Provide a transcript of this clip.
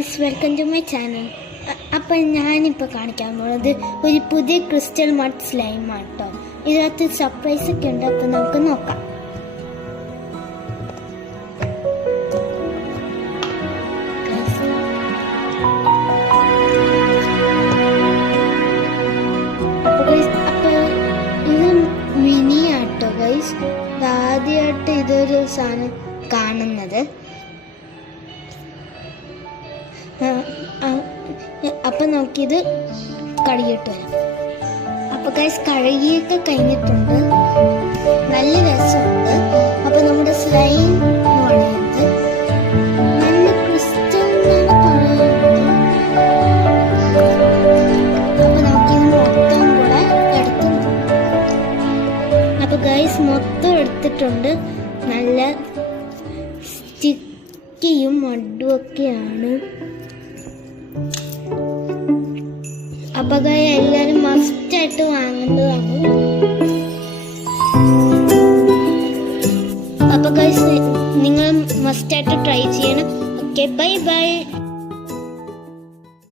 Guys, welcome to my channel. അപ്പം ഞാനിപ്പോൾ കാണിക്കാൻ പോകുന്നത് ഒരു പുതിയ ക്രിസ്റ്റൽ മഡ് സ്ലൈമാണ് കേട്ടോ. ഇതിനകത്ത് സർപ്രൈസ് ഒക്കെ ഉണ്ട്, അപ്പം നമുക്ക് നോക്കാം. ഇത് മിനി ആട്ടോ ഗൈസ്. ആദ്യമായിട്ട് ഇതൊരു സാധനം കാണുന്നത്. അപ്പം നമുക്കിത് കഴുകിയിട്ട് വരാം. അപ്പോൾ ഗൈസ്, കഴുകിയൊക്കെ കഴിഞ്ഞിട്ടുണ്ട്. നല്ല രസമുണ്ട്. അപ്പോൾ നമ്മുടെ സ്ലൈം എന്ന് പറയുന്നത് നല്ല ക്രിസ്റ്റൽ എന്നാണ് പറയുന്നത്. അപ്പോൾ നമുക്കിത് മൊത്തം കൂടെ എടുത്തു. അപ്പോൾ ഗൈസ്, മൊത്തം എടുത്തിട്ടുണ്ട്. നല്ല സ്റ്റിക്കിയും മഡും ഒക്കെയാണ്. അപ്പൊ എല്ലാരും മസ്റ്റായിട്ട് വാങ്ങേണ്ടതാണ്. അപ്പൊ നിങ്ങൾ മസ്റ്റായിട്ട് ട്രൈ ചെയ്യണം. Okay, bye bye.